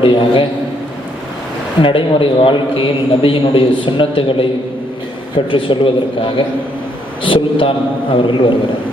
படியாக நடைமுறை வாழ்க்கையில் நபியினுடைய சுண்ணத்துகளை பற்றி சொல்வதற்காக சுல்தான் அவர்கள் வருகிறார்.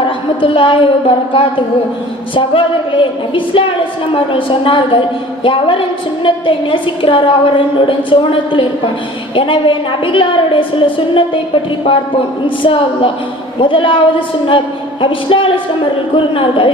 அலைக்கும் வரஹ்மத்துல்லாஹி சகோதரர்களே நபிஸ்லா அலிஸ்லாம் அவர்கள் சொன்னார்கள் எவரின் சுண்ணத்தை நேசிக்கிறாரோ அவர் என்னுடன் சோனத்தில் இருப்பார். எனவே நபிகளாருடைய சில சுண்ணத்தை பற்றி பார்ப்போம் இன்சா அல்லாஹ் முதலாவது சுண்ணத் நபிஸ்லா அலிஸ்லாம் அவர்கள் கூறினார்கள்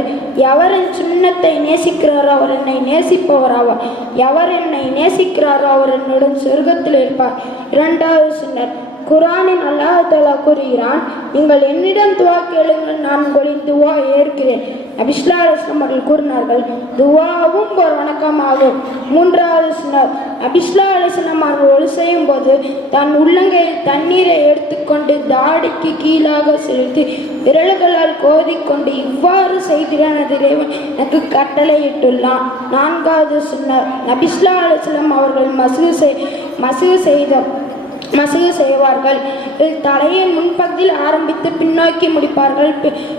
எவரின் சுண்ணத்தை நேசிக்கிறாரோ அவர் என்னை நேசிப்பவர் ஆவார். எவர் என்னை நேசிக்கிறாரோ அவர் என்னுடன் சொர்க்கத்தில் இருப்பார். இரண்டாவது சுன்னத் குரானின் அல்லாஹ் கூறுகிறான் நீங்கள் என்னிடம் துவா கேளுங்கள் நான் உங்களின் துவா ஏற்கிறேன். நபிஸ்லா அவர்கள் கூறினார்கள் துவாவும் ஒரு வணக்கமாகும். மூன்றாவது சொன்னார் அபிஸ்லா அலிஸ்லாம் அவர்கள் ஒளி செய்யும் போது தன் உள்ளங்கையில் தண்ணீரை எடுத்துக்கொண்டு தாடிக்கு கீழாக செலுத்தி விரல்களால் கோதிக்கொண்டு இவ்வாறு செய்கிறான் அது எனக்கு கட்டளையிட்டுள்ளான். நான்காவது சொன்னார் நபிஸ்லா அலிஸ்லாம் அவர்கள் மசூ செய் மசூ செய்தார். மசகு செய்வார்கள். தலையின் முன்பகுதியில் ஆரம்பித்து பின்னோக்கி முடிப்பார்கள்.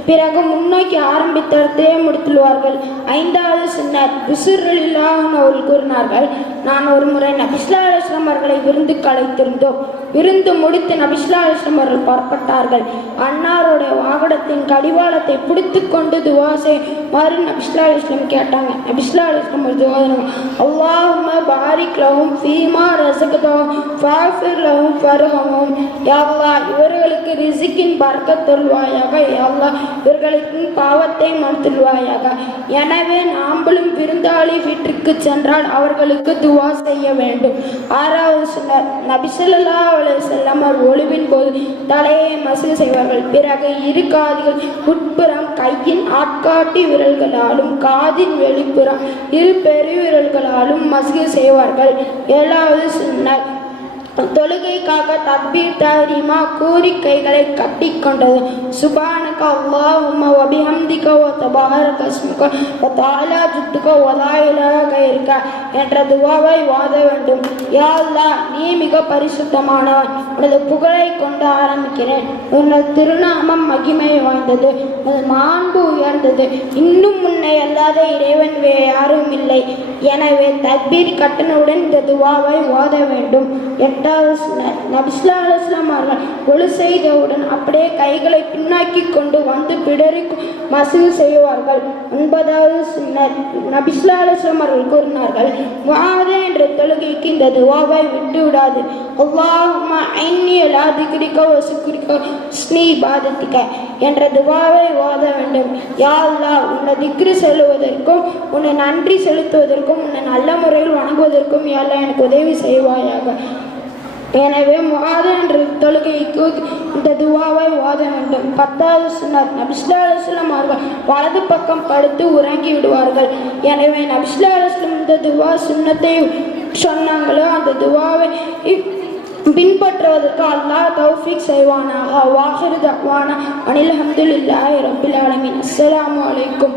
பிறகு முன்னோக்கி ஆரம்பித்தே இடத்திலே முடித்துள்வார்கள். ஐந்தாவது சின்னர் விசுரில்லாஹ் அவர்கள் கூறினார்கள் நான் ஒரு முறை நபிஸ்லா அவர்களை விருந்துக்கு அழைத்திருந்தோம். விருந்து முடித்து நபிஸ்லா அவர்கள் புறப்பட்டார்கள். அன்னாருடைய வாகனத்தின் கடிவாளத்தை பிடித்து கொண்டு துவாசை செய்யுமாறு நபிஸ்லா கேட்டாங்க. நபிஸ்லா அலுவலாம் ஒரு துவா அல்லாஹும பாரிக்லவும் ஃபீமா ரசகதஹும் ஃபாஃபிர் லஹும் ஃபர்ஹமும் யா இவர்களுக்கு ரிசிக்கின் பார்க்க தொல்வாயாக யா இவர்களுக்கு பாவத்தை மறுத்துள்வாயாக எனவே நாம்பளும் விருந்தாளி வீட்டிற்கு சென்றால் அவர்களுக்கு துவா செய்ய வேண்டும். ஆறாவது சொன்னார் நபிசல்லா செல்லம் செல்லமர் ஒளிவின் போது தலையை மசூல் செய்வார்கள். பிறகு இரு காதுகள் உட்புறம் கையின் ஆட்காட்டி விரல்களாலும் காதின் வெளிப்புறம் இரு பெருவிரல்களாலும் மசூல் செய்வார்கள். ஏழாவது சொன்னார் தொழுகைக்காக தக்பீர் தஹரீமா கூறி கைகளை கட்டிக்கொண்டது சுபானக அல்லாஹும்ம வபிஹம்திக வ தபாரக இஸ்முக வ தஆலா ஜுத்துக வ லா இலாஹ இருக்க என்ற துவாவை வாத வேண்டும். யா அல்லாஹ் நீ மிக பரிசுத்தமானவன் உனது புகழை கொண்டு ஆரம்பிக்கிறேன். உனது திருநாமம் மகிமை வாய்ந்தது. உனது மாண்பு உயர்ந்தது. இன்னும் முன்னை அல்லாத இறைவன் வேறு யார் இல்லை எனவே தக்பீர் கட்டணவுடன் இந்த துவாவை ஓத வேண்டும் எட்டாவது சுன்னத். நபிஸ்லா அலுவலாம் அவர்கள் ஒழு செய்தவுடன் அப்படியே கைகளை பின்னாக்கி கொண்டு வந்து பிடரி மசூல் செய்வார்கள். ஒன்பதாவது சின்ன நபிஸ்லா அவர்கள் கூறினார்கள் வாதே என்ற தொழுகைக்கு இந்த துவாவை விட்டு விடாது அல்லாஹும்ம ஐநி எல்லாது குறிக்கோ வ ஸ்னி பாதத்திக்க என்ற துவாவை ஓத வேண்டும். யாழ்லா உன்னை திக்ரி செல்வதற்கும் உன்னை நன்றி செலுத்துவதற்கும் உன்னை நல்ல முறையில் வணங்குவதற்கும் யாழ்லா எனக்கு உதவி செய்வாயாக எனவே முகாத தொழுகைக்கு இந்த துவாவை ஓத வேண்டும். பத்தாவது சுன்னார் நபிஸ்லா அலுவலம் அவர்கள் வலது பக்கம் படுத்து உறங்கி விடுவார்கள். எனவே நபிஸ்லா அலுவலம் இந்த துவா சுண்ணத்தை சொன்னாங்களோ அந்த துவாவை பின்பற்றுவதற்கு அல்லாஹ் தௌஃபிக் செய்வானாக. வாஹிரு தக்வானா. அனில் அஹமதுல்லாஹி ரபில் அலமின் அஸ்ஸலாமு அலைக்கும்.